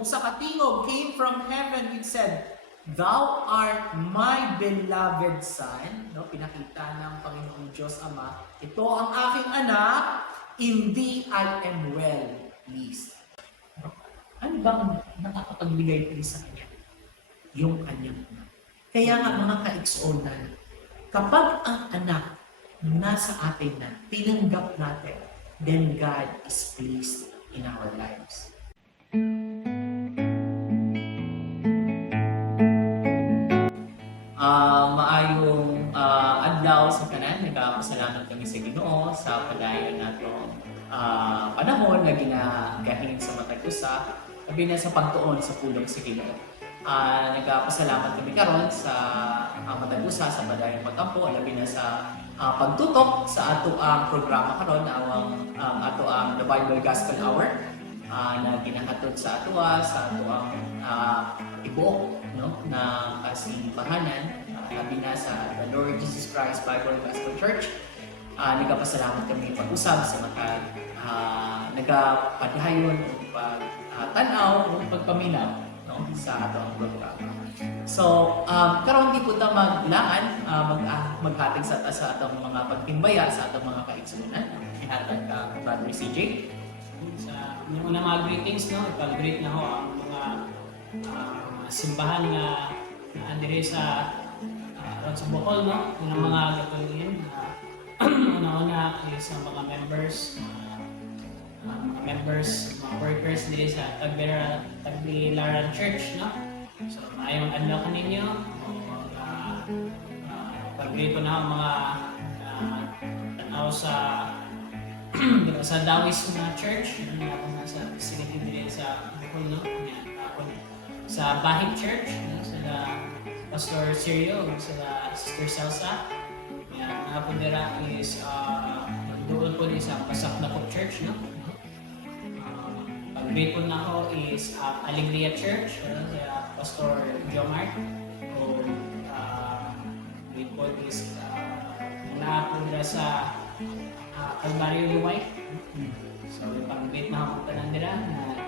ug sa katingog came from heaven, it said, "Thou art my beloved Son." No, pinakita ng Panginoong Diyos Ama, ito ang aking anak, in thee I am well pleased. Ano bang nakakapagbigay ito sa kanya? Yung kanyang anak. Kaya nga mga kaigsuonan, kapag ang anak nasa atin na, tinanggap natin, then God is pleased in our lives. Maayong adlaw sa kanan, nagpapasalamat kami sa Ginoo sa padayon nato panahon na ginagahin sa matag usa, labi na sa pagtuon sa pulong sa Ginoo. Nagpapasalamat kami karon sa matag usa sa padayon pagtampo, labi na sa pagtutok sa ato ang programa karon ang ato ang The Bible Gospel Hour na ginahatod sa ato ang ibuok no na kasimbahanan labi na sa The Lord Jesus Christ Bible Gospel Church. Nagpapasalamat kami pag-usab sa matag nagapadayon o pag-tanaw o pagpaminaw no sa ato ang programa. So, karon di po ta maglaan maghatag sa atong mga pagtimbaya sa atong mga kaigsuonan. Ihatag ka Brother CJ. Sa inyong una mga greetings, no? Ipag-greet na ho ang mga simbahan na andire sa around sa Bohol, no? Ang mga gatuloyin. Una-una is ang mga members, mga workers dire sa Tagbilaran Church, no? So, maayong adlaw kaninyo. Pag-greet ko na ang mga tanaw sa Dawis na church, nasa facility din sa Bicol, no? Sa Bahid Church, no? Sa Pastor Sirio, sa Sister Celsa. Yan, nga po nila is doon po din sa Pasak na po Church, no? Pag-greet po na ako is Alegria Church, sa Pastor Jomar. O greet po is nga po nila sa Calvario Luway. So, ipang-greet na ako tanan nila na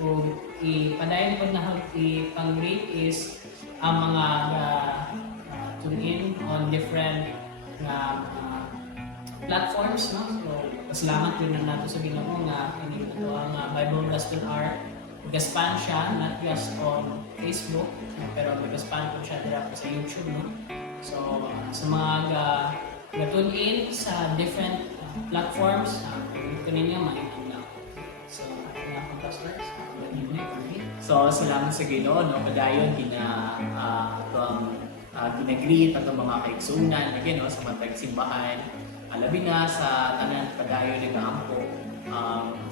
kung ipadayon ko na ipang-greet is ang mga tune in on different platforms, no? So, pasalamat din na nato sa Ginoo nga ini ito ang Bible Gospel Hour. Gaspan siya, not just on Facebook, pero gaspan po siya dira sa YouTube, no? So, sa mga tune in sa different platforms, ito ninyo mainam lang. So, ito na po, Pastor. So, salamat sa Ginoo, no? Padayon ginagreet ang mga kaigsuonan again, no? Sa matag simbahan, labi na sa tanan padayon nagaampo,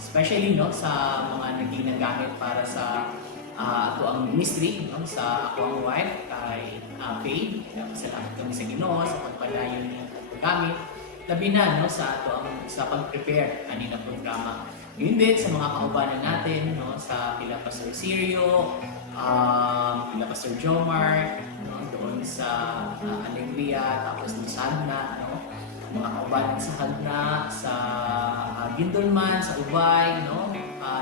especially no sa mga naginagamit para sa ato ang ministry, no? Sa ako ang wife kay Faye. Salamat kami sa Ginoo sa pagpadayon niya paggamit. Labi na no sa ato ang sa pag-prepare kanina programa. Yun din sa mga kaubanan natin no sa pila Pastor Sirio, pila Pastor Jomar, no doon sa Alegria, tapos sa Hagna, no mga kaubanan sa Hagna, sa Gindolman, sa Ubay, no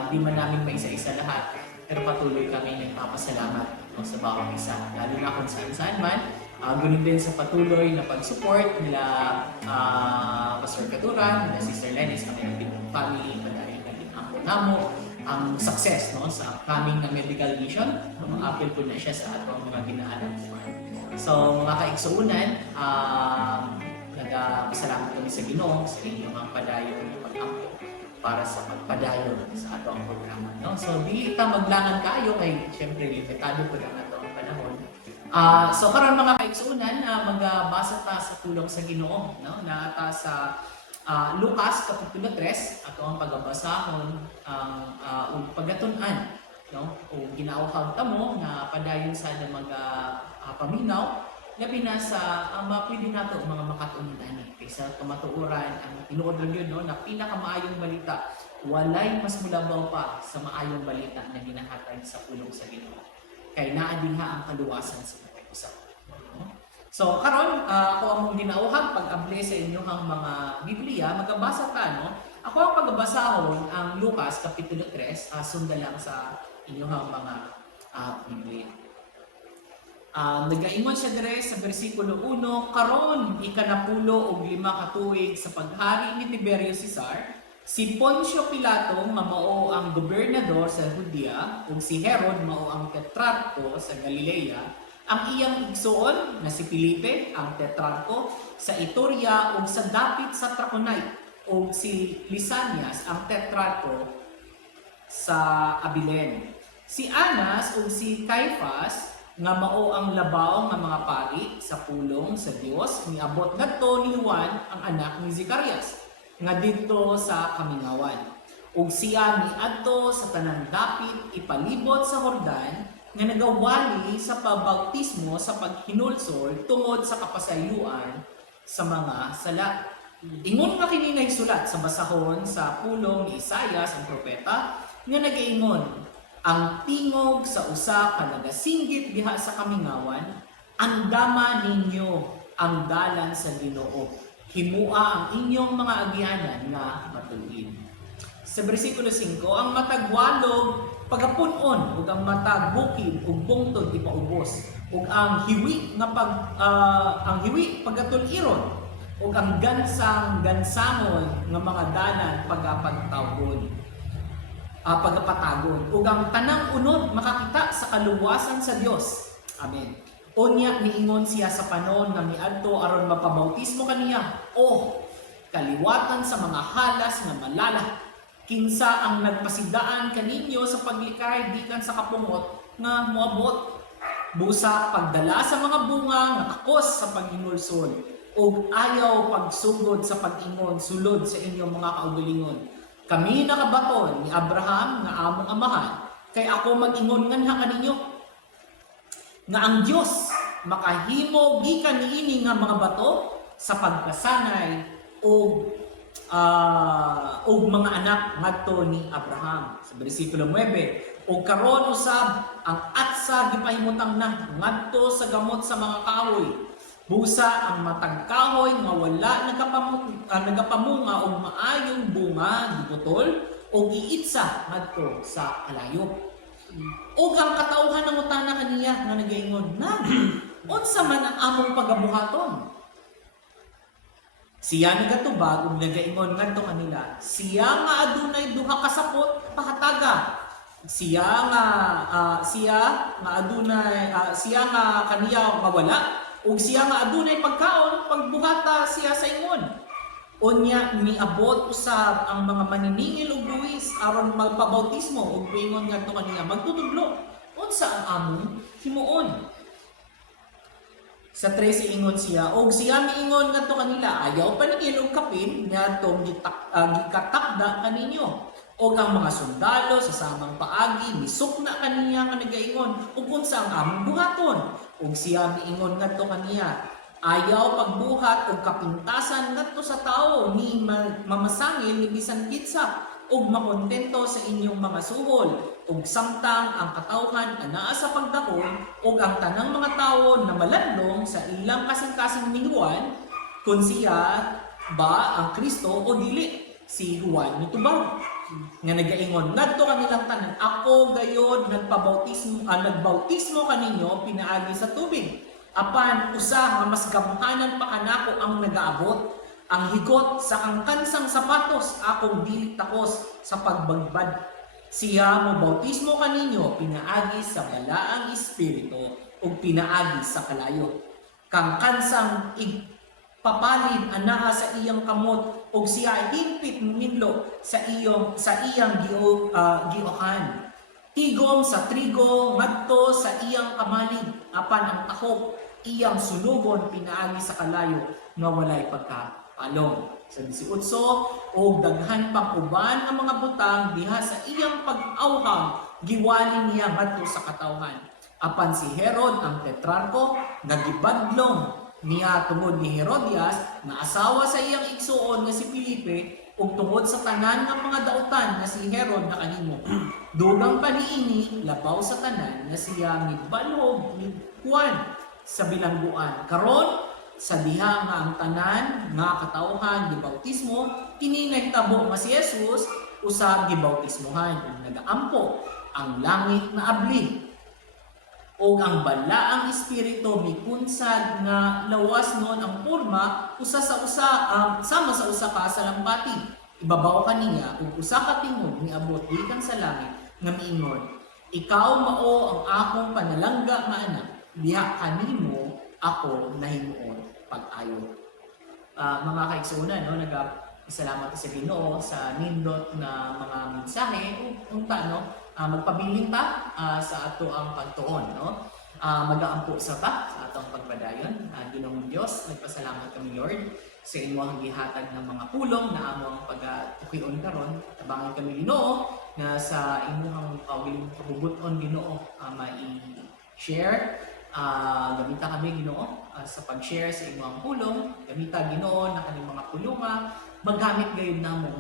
di man namin maisa-isa lahat, pero patuloy kami nagpapasalamat no, sa bawat isa, lalo na kung saan-saan man. Ganun din sa patuloy na pag-support nila Pastor Katuran, nila Sister Lennis, kami ng family, padayon na din ang namo, ang success no, sa upcoming na medical mission. Mag-appeal po na siya sa atong mga ginaanan. So mga kaigsuonan, nagpasalamat kami sa Ginoo sa inyong mga padayon na pag-ampo para sa pagpadayon sa atong programa. No? So di ta maglangan kayo kay siyempre limitado po lang atong panahon. So karon mga kaigsuonan, magbasa ta sa pulong sa Ginoo, no? Na ata sa Lucas kapitulo 3 ato ang pagbabasahon ang pagatun-an, no? O ginauhag ta mo na padayon sa mga paminaw labi na sa pwede nato mga makatuunan kaysa kamatuoran ang tinuod lang yun, no? Na pinakamaayong balita, walay mas mulabaw pa sa maayong balita na ginahatag sa pulong sa Ginoo. Kay naa dinha ang kaluwasan sa pag-usap. So karon ako ang ginauhag pag-able sa inyong mga Biblia, magabasa ta no. Ako ang pagbabasahon ang Lucas kapitulo 3, sundan lang sa inyong mga Biblia. Nagaingon siya dire sa versikulo 1, karon ikanapulo og 5 ka tuig sa paghari ni Tiberio Cesar, si Poncio Pilato mao ang gobernador sa Judea ug si Herod mao ang tetrarko sa Galilea, ang iyang igsoon nga si Felipe ang tetrarko sa Iturea ug sa dapit sa Traconite ug si Lisanias ang tetrarko sa Abilene. Si Anas ug si Caiphas nga mao ang labaw nga mga pari sa pulong sa Dios niabot ngadto ni Juan ang anak ni Zacarias nga didto sa kamingawan. Ug siya miadto sa tanang dapit ipalibot sa Jordan nga nagawali sa pabautismo sa paghinulsol tungod sa kapasayloan sa mga sala. Ingon nga kini nahisulat sa basahon sa pulong ni Isaias ang propeta nga nagaingon, ang tingog sa usa ka nagasinggit diha sa kamingawan, andama ninyo ang dalan sa Ginoo. Himua ang inyong mga agyanan nga matuin. Sa bersikulo 5, ang matagwalog pagapunon ug ang matag bukid ug bungtod ipaubos ug ang hiwi pagatuliron ug ang gansangon nga mga dalan pagapagtawgon. Pagapatagon ug ang tanang unod makakita sa kaluwasan sa Dios. Amen. Unya niingon siya sa panon nga miadto aron mapabautismo kaniya. Oh, kaliwatan sa mga halas nga malala. Kinsa ang nagpasidaan kaninyo sa paglikay gikan sa kapungot nga moabot. Busa pagdala sa mga bunga nga kakos sa paghinulsol ug ayaw pagsugod sa pag-ingon sulod sa inyong mga kaugalingon. Kami nakabaton ni Abraham nga among amahan, kay ako mag-ingon nganha kaninyo nga ang Dios makahimo gikan niini nga mga bato sa pagkasanay og mga anak ngadto ni Abraham. Sa bersikulo 9, ug karon usab ang atsa gipahimutang na ngadto sa gamot sa mga kahoy. Busa ang matag kahoy nga wala nagapamunga og maayong bunga giputol o giitsa ngadto sa kalayo. Ug ang katauhan ng utana kaniya nga nagaingon, unsa man ang among pagabuhaton? Siya nagatubag ug nagaingon ngadto kanila, siya nga adunay duha ka sapot pahataga. Siya nga kaniya mawala ug siya nga adunay pagkaon pagbuhata siya sa ingon. Unya miabot usab ang mga maniningil og buwis aron magpabautismo ug ingon ngadto kanila magtutudlo. Unsa ang among himuon? Sa 13 ingon siya og siya miingon ngadto kanila ayaw paningil og kapin ngadto gikatakda kaninyo. Og ang mga sundalo sa samang paagi misukna kaniya nga nagaingon ug unsa ang among buhaton? Ug siya miingon ngadto kaniya, ayaw pagbuhat og kapintasan ngadto sa tao ni mamasangil ni bisan kitsa ug makontento sa inyong mga suhol ug samtang ang katawhan anaa sa pagdakon ug ang tanang mga tawo na malandong sa ilang kasing-kasing ni Juan kung siya ba ang Kristo o dili. Si Juan mitubag nga nagaingon ngadto kanilang tanan, ako gayod nagbautismo kaninyo pinaagi sa tubig, apan usa nga mas gamhanan pa kanako ang nagaabot, ang higot sa kangkansang sapatos akong dili takos sa pagbagbad. Siya mo bautismo kaninyo pinaagi sa balaang espiritu ug pinaagi sa kalayo, kangkansang papalin anaa sa iyang kamot ug siya hingpit minlo sa iyang giohan. Tigom sa trigo ngadto sa iyang kamalig, apan ang tahok iyang sunugon pinaagi sa kalayo nga walay pagkapalong. Sa 18, og daghan pang uban ang mga butang diha sa iyang pag-awhang giwali niya ngadto sa katawhan. Apan si Herod ang tetrarko nagibadlong niya tungod ni Herodias na asawa sa iyang igsuon nga si Felipe ug tungod sa tanan nga mga dautan nga si Herod nakahimo. Dugang pa niini labaw sa tanan nga siya mibalhog ni Juan sa bilangguan. Karon sa diha nga ang tanan nga katawhan gibautismo kini nagtabo nga si Jesus usab gibautismohan ug nagaampo ang langit na abli o ang balaang espiritu mikunsad nga lawas nun ang porma usa sa usa sama sa usa ka salampati. Ibabaw kaniya ug usa ka tingog niabot gikan sa langit nga miingon, ikaw mao ang akong panalangga nga anak, diha kanimo ako nahimuon pag-ayo. Mga kaigsunan, no, salamat sa Ginoo sa nindot na mga mensahe unta, no, magpabiling ta sa ato ang pagtuon, no. Magaampo sa ta sa atong pagpadayon. Ginoong Dios, nagpasalamat kami Lord sa imong gihatag ng mga pulong na among pagatukion karon. Tabangan kami Ginoo na sa imong kabubuton Ginoo mai-share. Gamita kami Ginoo sa pag-share sa imong pulong. Gamita Ginoo na kaning mga pulunga maggamit gayud namo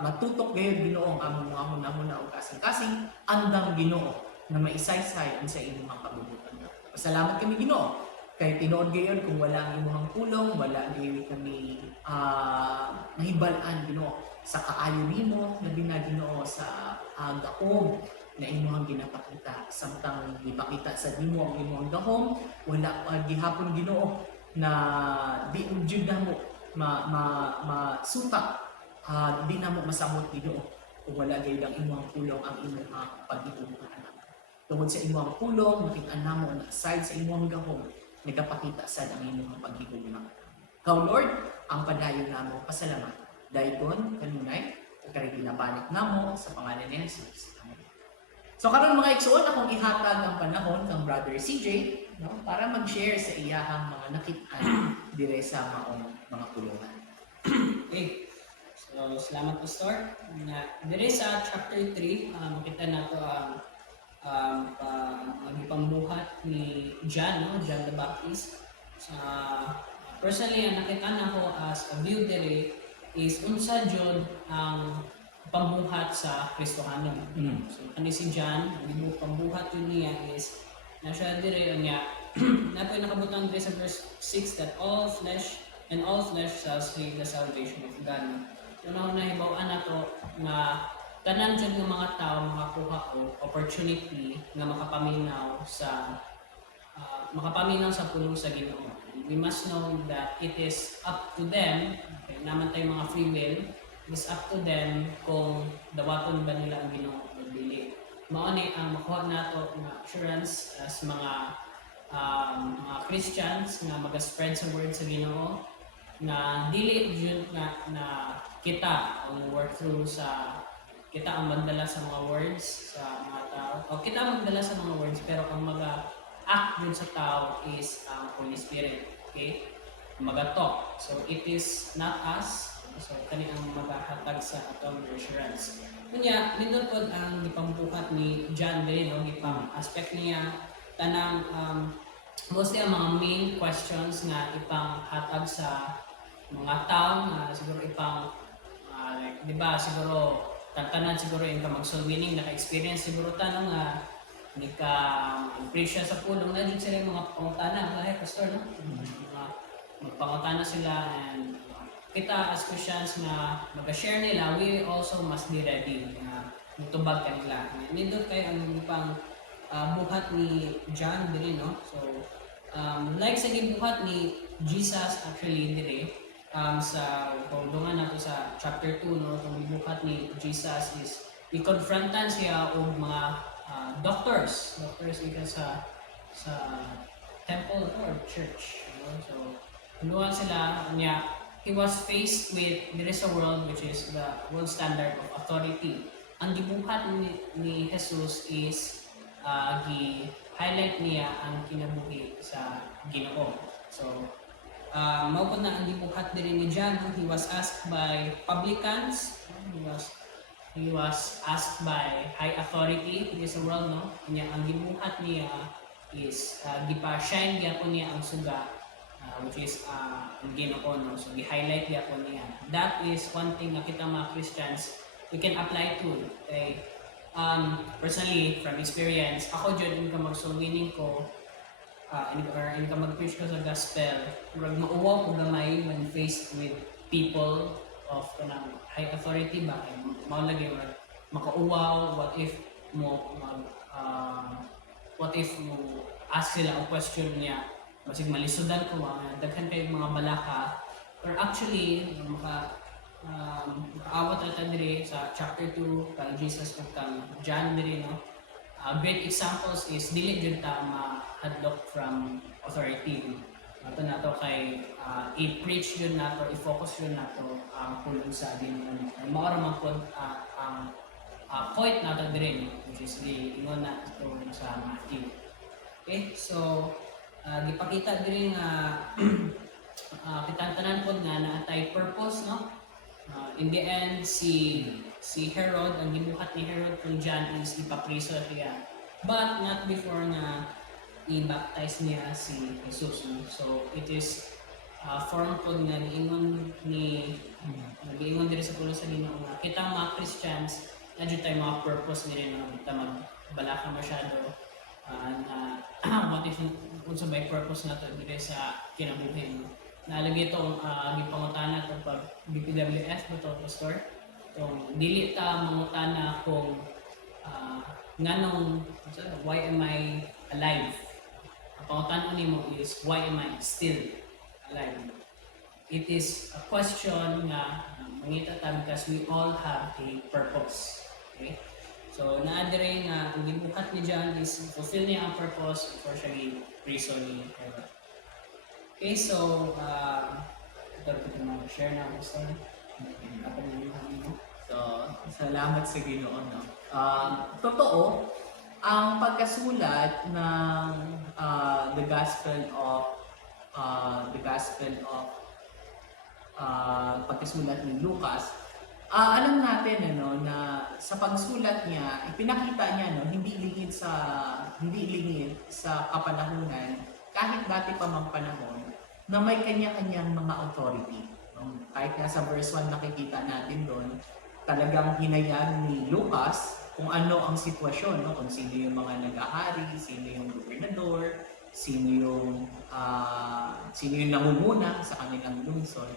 matutok gayud Ginoo ang among mga hunahuna ug kasing-kasing andam Ginoo na maisaysay sa imong kabubuton. Pasalamat kami Ginoo kay tinuod gayud kung wala ang imong pulong, wala gayud kami mahibal-an Ginoo sa kaayo nimo labi na Ginoo sa gahom na imong ginapakita samtang gipakita sa nimo ang imong gahom wala gihapon Ginoo na di jud namo masuta di namo masamot Ginoo kung wala gayud ang imong pulong ang imong pag-iuban. Tungod sa imong pulong makita namo na aside sa imong gahom nagapakita sa ang imong pag-iuban. Kau Lord ang padayon namo pasalamat dayon kanunay ug kay ginabalik namo sa pangalan ni Jesus. Amen. So karon mga igsoon akong ihatag ang panahon kang Brother CJ, no, para mag-share sa iyahang mga nakit-an dire sa maong mga pulungan. Okay. So, salamat Pastor. Dire sa chapter 3, makita nato ang pambuhat ni John, no? John the Baptist. Personally, ang nakita nako as a view dire is unsa jud ang pambuhat sa Kristohanon. So, kani si John, ang pambuhat yun niya is nasa dire niya nato nakabutang dire sa verse 6 that all flesh shall see the salvation of God. Una-una hibaw-an nato nga tanan jud ng mga tao makakuha og opportunity nga makapaminaw sa pulong sa Ginoo. We must know that it is up to them, okay, naman tayo mga free will, it is up to them kung dawaton ba nila ang Ginoo o dili. Mao ni ang makuha nato nga assurance as mga Christians nga maga-spread sa word sa Ginoo na dili jud na kita ang work through sa kita ang magdala sa mga words sa mga tao o kita ang magdala sa mga words pero ang maga-act dun sa tao is ang Holy Spirit, okay? Maga-talk. So it is not us, so kani ang magahatag sa atong assurance. Kunya nindot pod ang gipambuhat ni John din, no, gipang aspect niya tanang mostly ang mga main questions nga ipang hatag sa mga tao nga siguro ipang like, di ba siguro tantanan siguro yung ka mag-soul winning, naka-experience siguro tanong nga hindi ka appreciate sa pulong na dyan sila yung mga pangutana, mga pastor, no? Magpangutana sila and kita as Christians na mag-share nila, we also must be ready na magtubag kanila. Nindot kayo ang pang buhat ni John dili, no? So, like sa gibuhat ni Jesus actually dili, sa pagdungan nato sa chapter 2, no, kung gibuhat ni Jesus is i-confrontan siya og mga doctors ika sa temple or church, you know? So tuluan sila niya, he was faced with there is a world which is the world standard of authority. Ang gibuhat ni Jesus is gi-highlight niya ang kinabuhi sa Ginoo. So mao po na ang gibuhat din ni John, he was asked by publicans, he was asked by high authority in this world, no? Kanya ang gibuhat niya is gipa-shine gyapon niya ang suga, which is ang Ginoo, no? So gi-highlight gyapon niya. That is one thing na kita mga Christians we can apply to. Okay? Personally, from experience, ako jud ka mag-soul winning ko, in ka mag-preach ko sa gospel, murag mauwaw ko gamay when faced with people of kanang high authority ba, mao lagi murag makauwaw, what if mo what if mo ask sila o question niya basig malisudan ko daghan kay mga balaka or actually makaawat ata diri sa chapter 2 kang Jesus ug kang John diri no. Great examples is dili gyud ta ma-hadlock from authority. Ato nato kay i-preach yun nato, i-focus yun nato ang pulong sa Ginoo. Mao ra man pod ang point nato dire which is the ingon na ito sa Matthew. Okay? So gipakita dire nga kitantanan pod nga naatay purpose no. In the end si Herod ang gibuhat ni Herod kung John is ipapriso siya. But not before na i-baptize niya si Jesus. No? So it is form po nga giingon giingon diri sa pulo sa Ginoo nga kita mga Christians na jud tay mga purpose nila na kita magbalaka masyado na what if unsa may purpose nato diri sa kinabuhi. No? Nalagi itong gipangutana to pag BPWS ba to pastor? Itong dili ta mangutana kung nganong why am I alive? Ang pangutana nimo is why am I still alive? It is a question nga mangita ta because we all have a purpose. Okay? So naadire nga ang gibuhat ni John is fulfill niya ang purpose before siya gi-priso ni Herod. Okay, so ito ko mag-share na ako sa So, salamat sa Ginoo, no? Totoo, ang pagkasulat ng the Gospel of pagkasulat ni Lucas, alam natin ano na sa pagsulat niya, ipinakita niya no hindi lingid sa kapanahunan kahit dati pa mang panahon na may kanya-kanyang mga authority. Kahit nga sa verse 1 nakikita natin doon, talagang hinayag ni Lucas kung ano ang sitwasyon, no? Kung sino yung mga nag-ahari, sino yung gobernador, sino yung nangunguna sa kanilang lungsod.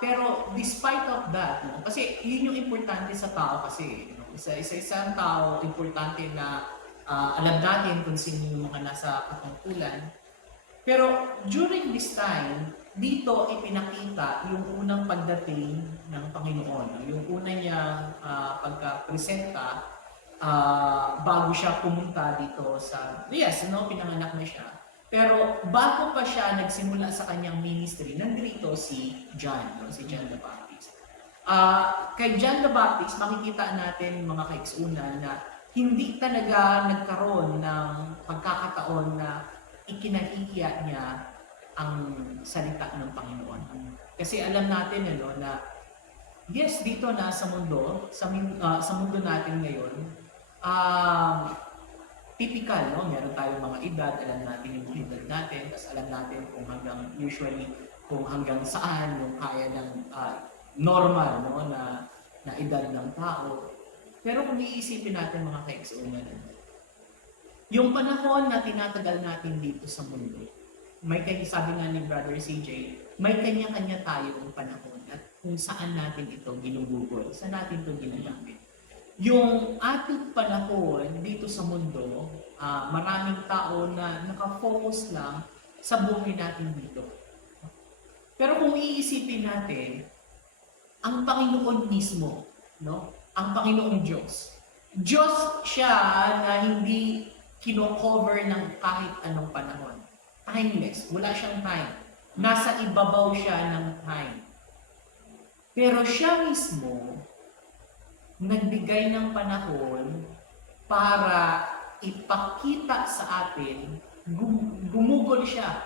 Pero despite of that, no? Kasi yun yung importante sa tao kasi. No? Isang tao, importante na alam natin kung sino yung mga nasa katungkulan. Pero during this time, dito ipinakita yung unang pagdating ng Panginoon. Yung una niyang pagka-presenta bago siya pumunta dito sa... Yes, no, pinanganak na siya. Pero bago pa siya nagsimula sa kanyang ministry, nandito si John, no, si John the Baptist. Kay John the Baptist, makikita natin mga kaigsunan na hindi talaga nagkaroon ng pagkakataon na ikinahihiya niya ang salita ng Panginoon. Kasi alam natin na yes, dito na sa mundo, sa mundo natin ngayon, typical, no? Meron tayong mga edad, alam natin yung edad natin, tapos alam natin kung hanggang saan yung kaya ng normal, no? na edad ng tao. Pero kung iisipin natin mga kaigsunan, yung panahon na tinatagal natin dito sa mundo, sabi nga ni Brother CJ, may kanya-kanya tayong panahon at kung saan natin ito ginugugol, saan natin ito ginagamit. Yung ating panahon dito sa mundo, maraming tao na nakafocus lang sa buhay natin dito. Pero kung iisipin natin, ang Panginoon mismo, no? Ang Panginoong Diyos siya na hindi kino-cover ng kahit anong panahon. Timeless. Wala siyang time. Nasa ibabaw siya ng time. Pero siya mismo, nagbigay ng panahon para ipakita sa atin, gumugol siya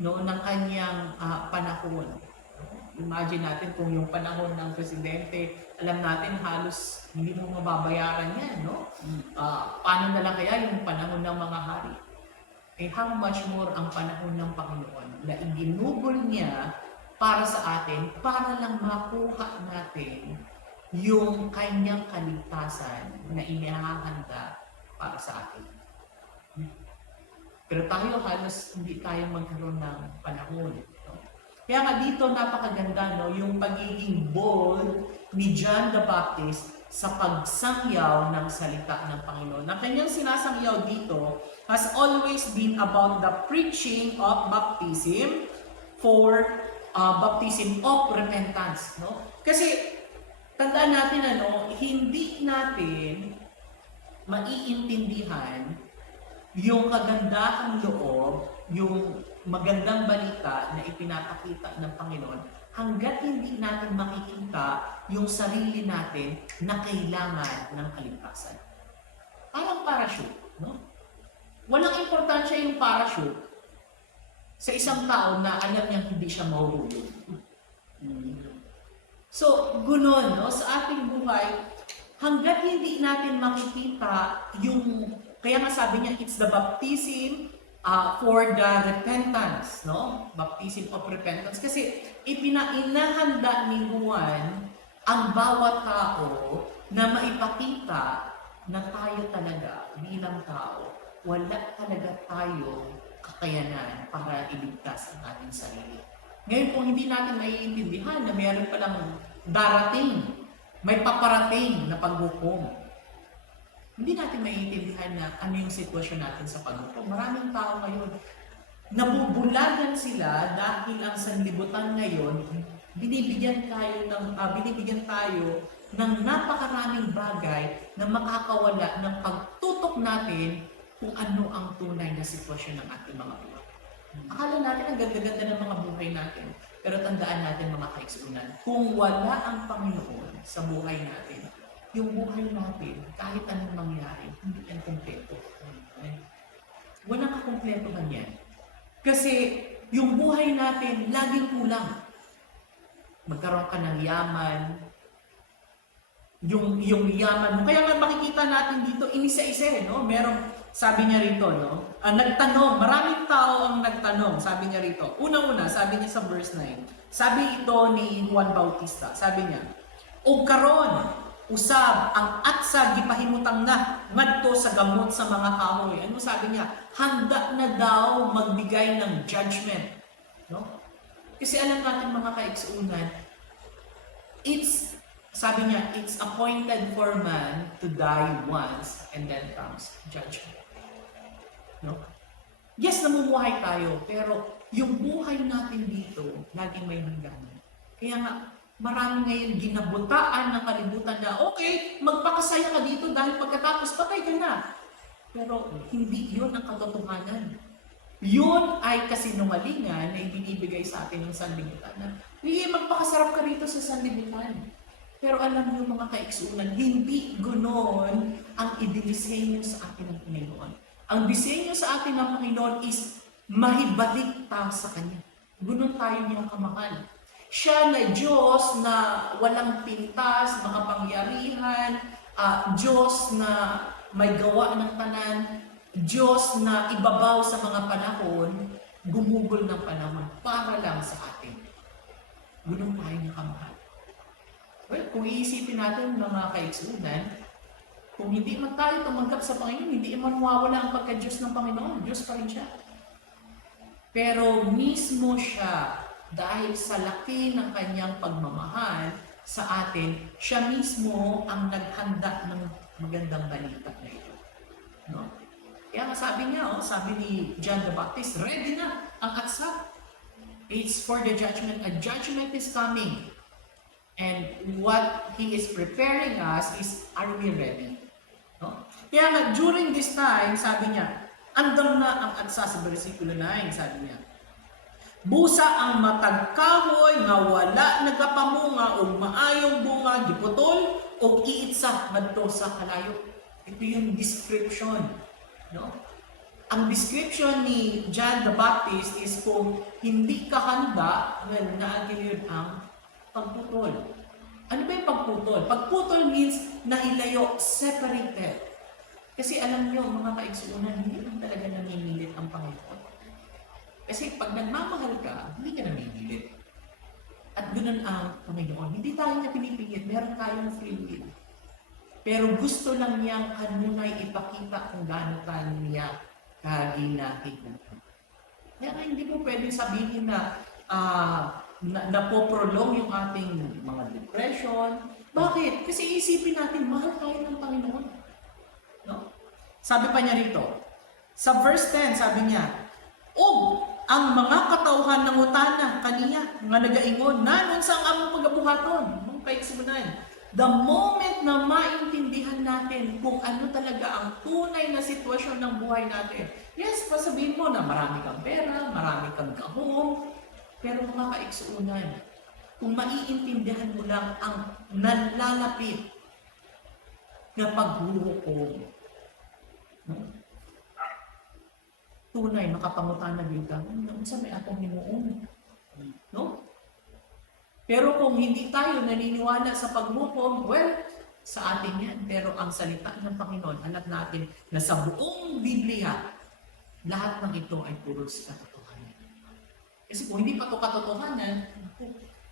no, ng kanyang panahon. Imagine natin kung yung panahon ng presidente, alam natin halos hindi mo mababayaran yan, no? Paano na lang kaya yung panahon ng mga hari? How much more ang panahon ng Panginoon na iginugol niya para sa atin, para lang makuha natin yung kanyang kaligtasan na inihahanda para sa atin. Pero tayo halos hindi tayo magkaroon ng panahon. No? Kaya nga dito napakaganda, no, yung pagiging bold ni John the Baptist sa pagsangyaw ng salita ng Panginoon. Na kanyang sinasangyaw dito has always been about the preaching of baptism for baptism of repentance. No? Kasi tandaan natin hindi natin maiintindihan yung kagandahang loob, yung magandang balita na ipinapakita ng Panginoon hanggat hindi natin makikita yung sarili natin na kailangan ng kaligtasan. Parang parachute, no? Walang importansya yung parachute sa isang tao na alam niyang hindi siya mahuhulog. So, gunon, no? Sa ating buhay, hanggat hindi natin makikita yung, kaya nga sabi niya, it's the baptism for the repentance, no? Baptism of repentance. Kasi inahanda ni Juan ang bawat tao na maipakita na tayo talaga bilang tao, wala talaga tayo kakayanan para iligtas ang ating sarili. Ngayon kung hindi natin maiintindihan na mayroon palang darating, may paparating na paghukom, hindi natin maiintindihan na ano yung sitwasyon natin sa paghukom. Maraming tao ngayon, nabubulagan sila dahil ang sanlibutan ngayon, binibigyan tayo ng napakaraming bagay na makakawala ng pagtutok natin kung ano ang tunay na sitwasyon ng ating mga buhay. Akala natin ang ganda-ganda ng mga buhay natin, pero tandaan natin mga kaigsunan, kung wala ang Panginoon sa buhay natin, yung buhay natin, kahit anong mangyari, hindi yan kumpleto. Walang kakumpletuhan yan. Kasi yung buhay natin, laging kulang. Magkaroon ka ng yaman, yung yaman mo. Kaya nga makikita natin dito, inisa-isa no? Merong, sabi niya rito, no? Nagtanong, maraming tao ang nagtanong, sabi niya rito. Una-una, sabi niya sa verse 9, sabi ito ni Juan Bautista, sabi niya, "O karon, usab ang atsa gipahimutang na ngadto sa gamot sa mga kahoy." Ano sabi niya? Handa na daw magbigay ng judgment. No? Kasi alam natin mga kaigsuunan, sabi niya, it's appointed for man to die once and then comes judgment. No? Yes, namumuhay tayo, pero yung buhay natin dito, laging may hangganan. Kaya nga, marami ngayon ginabutaan ng kalibutan na, okay, magpakasaya ka dito dahil pagkatapos patay ka na. Pero hindi yun ang katotohanan. Yun ay kasinungalingan na ibinibigay sa atin ng sanlibutan. Hindi, magpakasarap ka rito sa sanlibutan. Pero alam niyo mga kaigsunan, hindi gunon ang idinisenyo sa atin ng Panginoon. Ang disenyo sa atin ng Panginoon is mahibalik ta sa Kanya. Gunon tayo niyang kamahal. Siya na Diyos na walang pintas, makapangyarihan, Diyos na may gawa ng tanan, Diyos na ibabaw sa mga panahon, gumugol ng panahon para lang sa atin. Gunon tayo niyang kamahal. Well, kung iisipin natin mga kaigsunan, kung hindi man tayo tumanggap sa Panginoon, hindi man mawawala ang pagka-Diyos ng Panginoon. Diyos pa rin siya. Pero mismo siya, dahil sa laki ng kanyang pagmamahal sa atin, siya mismo ang naghanda ng magandang balita na ito. No? Kaya nga sabi niya, sabi ni John the Baptist, ready na ang atsa. It's for the judgment. A judgment is coming. And what He is preparing us is, are we ready? No? Kaya nga, during this time, sabi niya, andam na ang atsa sa versikulo 9, sabi niya, "Busa ang matag kahoy nga wala nagapamunga o maayong bunga giputol o iitsa ngadto sa kalayo." Ito yung description. No? Ang description ni John the Baptist is kung hindi ka handa, naagilid ang pagputol. Ano ba yung pagputol? Pagputol means nahilayo, separated. Kasi alam nyo, mga kaigsuunan, hindi lang talaga namimilit ang Panginoon. Kasi pag nagmamahal ka, hindi ka namimilit. At ganoon ang Panginoon. Hindi tayo niya pinipilit, meron tayong free will. Pero gusto lang niyang kanunay ipakita kung gaano tayo niya kaginahigupan. Kaya nga hindi mo pwedeng sabihin na napoprolong yung ating mga depression, Bakit? Kasi isipin natin, mahal tayo ng Panginoon. No? Sabi pa niya rito, sa verse 10, sabi niya, "Og ang mga katauhan ng utana kaniya, nga nagaingon, nanon sa among pagabuhaton." Mong kaigsunan. The moment na maintindihan natin kung ano talaga ang tunay na sitwasyon ng buhay natin. Yes, pasabihin mo na marami kang pera, marami kang gahong, pero mga kaigsunan, kung maiintindihan mo lang ang nalalapit na paghuhukom, no? Tunay, makapangutan na kita, sa may atong himuon. No? Pero kung hindi tayo naniniwala sa paghukom, well, sa atin yan. Pero ang salita ng Panginoon, alam natin na sa buong Biblia, lahat ng ito ay puros katotohanan. Kasi kung hindi pa ito katotohanan,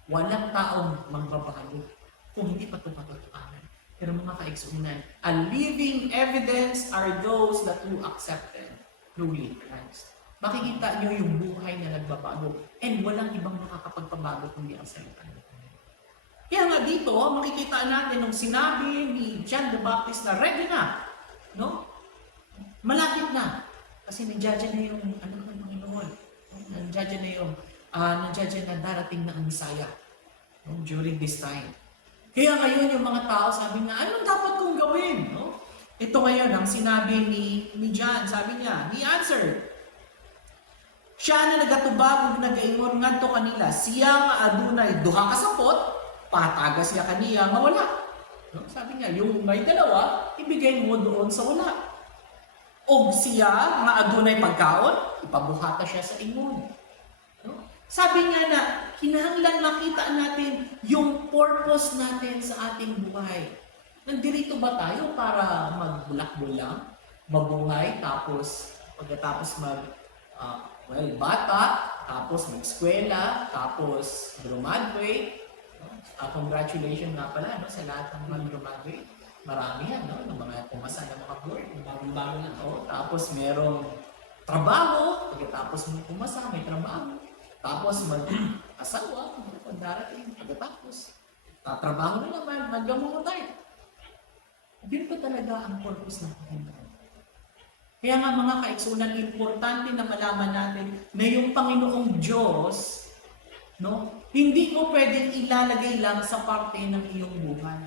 walang taong magbabago kung hindi pa ito katotohanan. Pero mga kaigsunan, a living evidence are those that who accepted truly Christ. Makikita nyo yung buhay na nagbabago and walang ibang makakapagpabago kundi ang salita ng Panginoon. Kaya nga dito, makikita natin nung sinabi ni John the Baptist na ready na, no? Malapit na. Kasi nandiyan na yung anak ng Panginoon. Nandiyan na darating na ang Messiah, no? During this time. Kaya ngayon yung mga tao sabi na, anong dapat kong gawin? No? Ito ngayon ang sinabi ni John, sabi niya, he answered, siya na nagatubag ug nagaingon ngadto kanila, siya nga adunay duha ka sapot, pataga siya kaniya nga wala. No? Sabi niya, yung may dalawa, ibigay mo doon sa wala. Og siya nga adunay pagkaon, ipabuhata siya sa ingon. No? Sabi niya na, kinahanglan makita natin yung purpose natin sa ating buhay. Nandirito ba tayo para magbulak-bulang, mabuhay, tapos pagkatapos bata, tapos mag-eskwela, tapos graduate. No? Congratulations nga pala, no, sa lahat ng mga graduate. Marami yan, no? Ng mga pumasa ng mga board. Bagong-bago na. Oh, tapos merong trabaho, pagkatapos mo pumasa, may trabaho. Tapos mag-asawa, kung darating, pagkatapos. Trabaho na naman, mag-gamutay. Yun pa talaga ang purpose ng Panginoon. Kaya nga mga kaigsunan, importante na malaman natin na yung Panginoong Diyos, no, hindi mo pwedeng ilalagay lang sa parte ng iyong buhay.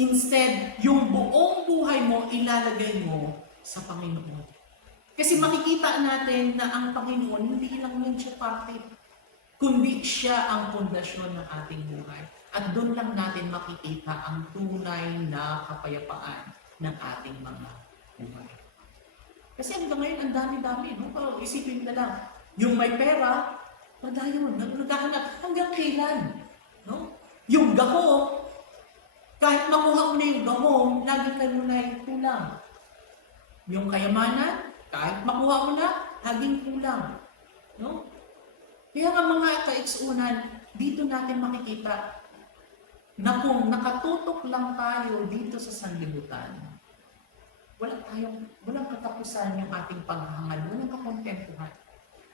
Instead, yung buong buhay mo, ilalagay mo sa Panginoon. Kasi makikita natin na ang Panginoon, hindi lang yun siya parte, kundi siya ang pundasyon ng ating buhay. At doon lang natin makikita ang tunay na kapayapaan ng ating mga buhay. Kasi hanggang ngayon, ang dami-dami. No? Pero isipin na lang, yung may pera, madayon, naghahanap hanggang kailan. No? Yung gahong, kahit makuha mo na yung gahong, lagi ka mo na yung kulang. Yung kayamanan, kahit makuha mo na, laging kulang. No? Kaya nga mga kaigsunan, dito natin makikita na kung nakatutok lang tayo dito sa sanlibutan, walang katapusan yung ating paghahangad, walang kakontentuhan.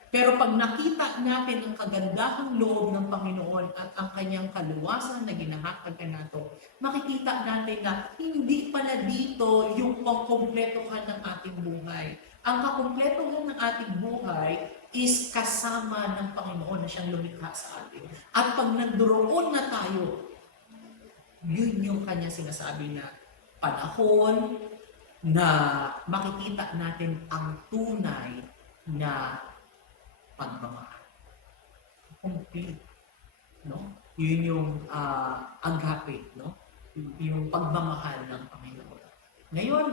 Pero pag nakita natin ang kagandahang loob ng Panginoon at ang kanyang kaluwasan na ginahatag nato, makikita natin na hindi pala dito yung pangkompletohan ng ating buhay. Ang kakompletohan ng ating buhay is kasama ng Panginoon na siyang lumikha sa atin. At pag nandoon na tayo, yun yung kanya sinasabi na panahon na makikita natin ang tunay na pagmamahal. Complete. No? Yun yung agape, no? Yung pagmamahal ng Panginoon. Ngayon,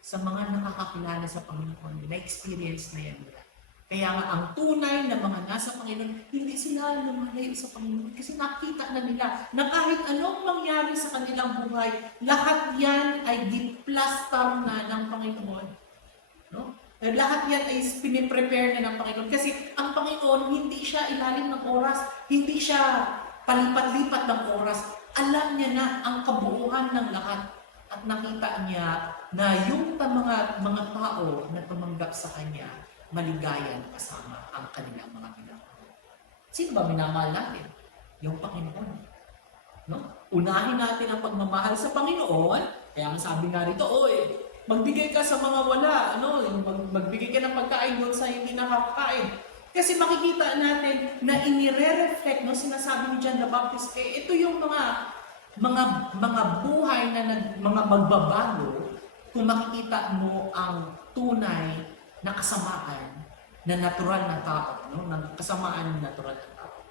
sa mga nakakakilala sa Panginoon, na-experience na yan nila. Kaya nga ang tunay na mga nasa Panginoon, hindi sila lumalayo sa Panginoon kasi nakita na nila na kahit anong mangyari sa kanilang buhay, lahat yan ay diplastar na ng Panginoon. No? Lahat yan ay piniprepare na ng Panginoon kasi ang Panginoon hindi siya ilalim ng oras, hindi siya palipat-lipat ng oras. Alam niya na ang kabuuan ng lahat at nakita niya na yung mga tao na tumanggap sa Kanya, maligayan kasama ang kanilang mga ginagawa. Sino ba minamahal natin? Yung Panginoon. No? Unahin natin ang pagmamahal sa Panginoon. Kaya ang sabi nga rito, magbigay ka sa mga wala, magbigay ka ng pagkain doon sa hindi nakakain. Kasi makikita natin na inire-reflect, no, sinasabi ni John the Baptist, ito yung mga buhay na mga magbabago kung makikita mo ang tunay na kasamaan na natural na tao, no? Ng kasamaan na natural na tao.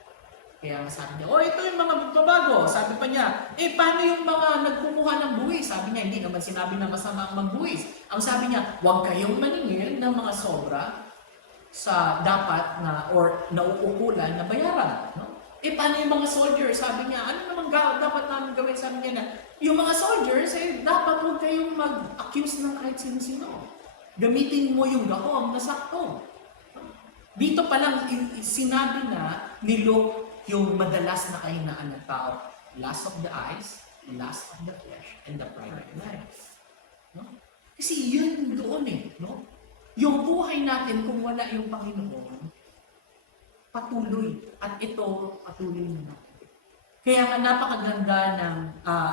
Kaya sabi niya, ito yung mga magbabago. Sabi pa niya, paano yung mga nagkumuha ng buwis? Sabi niya, hindi naman sinabi na masama ang magbuwis. Ang sabi niya, huwag kayong maningil ng mga sobra sa dapat na or nauukulan na bayaran. No? Paano yung mga soldiers? Sabi niya, ano naman dapat namin gawin? Sabi niya na, yung mga soldiers, dapat huwag kayong mag-accuse ng kahit sino-sino. Gamitin mo yung gahom na sakto. Dito pa lang sinabi na ni Luke yung madalas na kahinaan ng tao. Lust of the eyes, lust of the flesh, and the pride of life. No? Kasi yun doon no? Yung buhay natin kung wala yung Panginoon, patuloy. At ito, patuloy na natin. Kaya nga napakaganda ng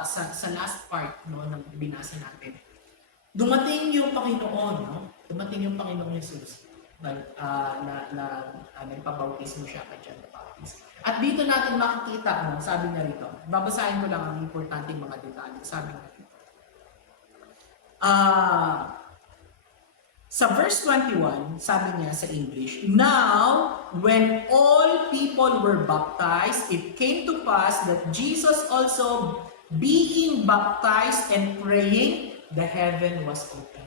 sa last part no, ng binasa natin. Dumating yung Panginoon, no? Dumating yung Panginoong Jesus. Nagpabautismo siya kay John the Baptist. At dito natin makikita, no, sabi niya rito, babasahin ko lang ang importanteng mga detalye. Sabi niya rito. Sa verse 21, sabi niya sa English, "Now, when all people were baptized, it came to pass that Jesus also, being baptized and praying, the heaven was opened."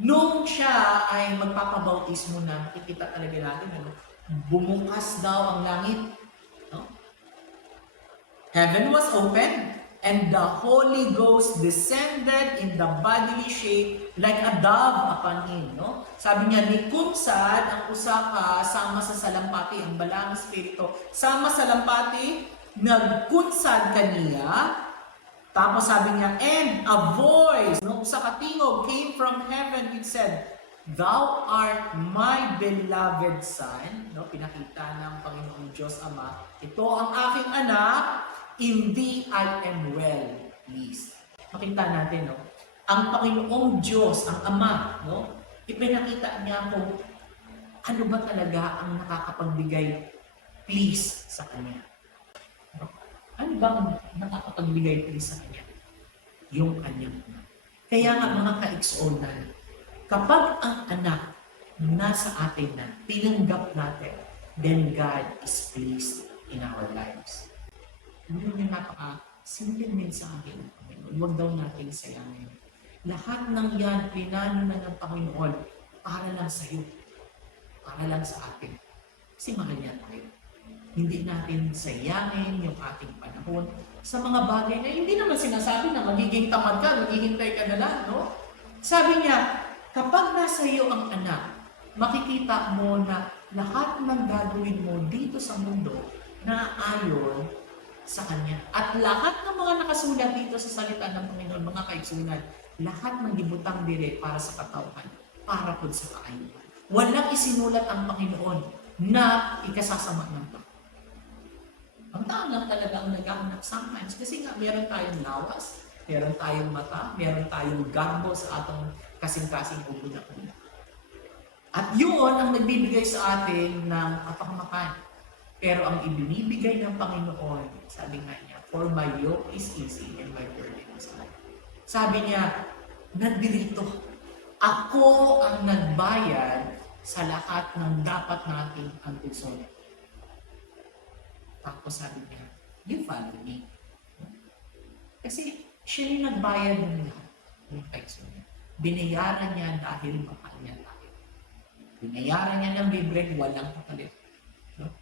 Nung siya ay magpapabautismo na, makikita talaga natin, bumukas daw ang langit. No? Heaven was opened, and the Holy Ghost descended in the bodily shape like a dove upon him. No? Sabi niya, nikunsad ang usaka sama sa salampati, ang balang espiritu. Sama sa salampati, nagkunsad kaniya. Tapos sabi niya, and a voice, no, sa katingog, came from heaven which said, "Thou art my beloved Son." No, pinakita ng Panginoong Diyos Ama, ito ang aking anak, in thee I am well pleased. Makita natin, no, ang Panginoong Diyos, ang Ama, no, ipinakita niya kung ano ba talaga ang nakakapagbigay please sa Kanya. Ano ba ang nakakapagbigay please sa Kanya? Yung Kanyang anak. Kaya nga mga kaigsuonan, kapag ang anak nasa atin na, tinanggap natin, then God is pleased in our lives. Yun yung napaka-simple mensahe ng Panginoon. Huwag daw natin sayangin. Lahat ng yan, pinano na ng Panginoon para lang sa iyo. Para lang sa atin. Kasi mahal niya tayo. Hindi natin sayangin yung ating panahon sa mga bagay na hindi naman sinasabi na magiging tamad ka, maghihintay ka na lang, no? Sabi niya, kapag nasa iyo ang anak, makikita mo na lahat ng gagawin mo dito sa mundo na ayon sa Kanya. At lahat ng mga nakasulat dito sa salita ng Panginoon, mga kaigsunan, lahat ng gibutang dire para sa katauhan, para po sa kaayuhan. Walang isinulat ang Panginoon na ikasasama ng tao. Ang tao lang talaga ang naghahanap sometimes kasi nga meron tayong lawas, meron tayong mata, meron tayong garbo sa atong kasing-kasing ulo na una. At yun ang nagbibigay sa atin ng kapakamakan. Pero ang ibinibigay ng Panginoon, sabi nga niya, "For my yoke is easy and my burden is light." Sabi niya, nandirito, ako ang nagbayad sa lahat ng dapat nating antuson. Tapos sabi niya, "You follow me." Kasi siya yung nagbayad ng lahat. Yung kaigsunan niya. Binayaran niya dahil mahal niya tayo. Binayaran niya ng libre, walang kapalit. No?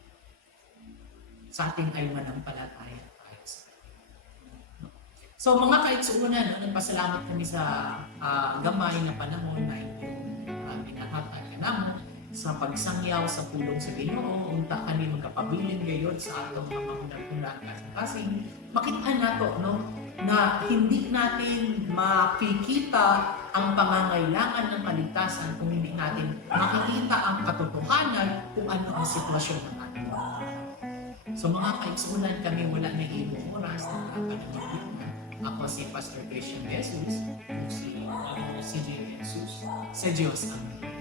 Sa atin ay manampalataya tayo sa no? So mga kaigsunan, nagpasalamat kami sa gamay na panahon na yung binahatag ka namin sa pagsangyaw sa pulong sa Ginoo, unta kami magkapabilin gayon sa atong mga hunang-hunang kasi makita nato no na hindi natin makikita ang pangangailangan ng kaligtasan kung hindi natin makikita ang katotohanan kung ano ang sitwasyon ng ating buhay. So mga kaigsunan kami wala na ibong oras na nakakalimutan. Ako si Pastor Christian Jesus. Si J. Jesus. Sa Diyos ang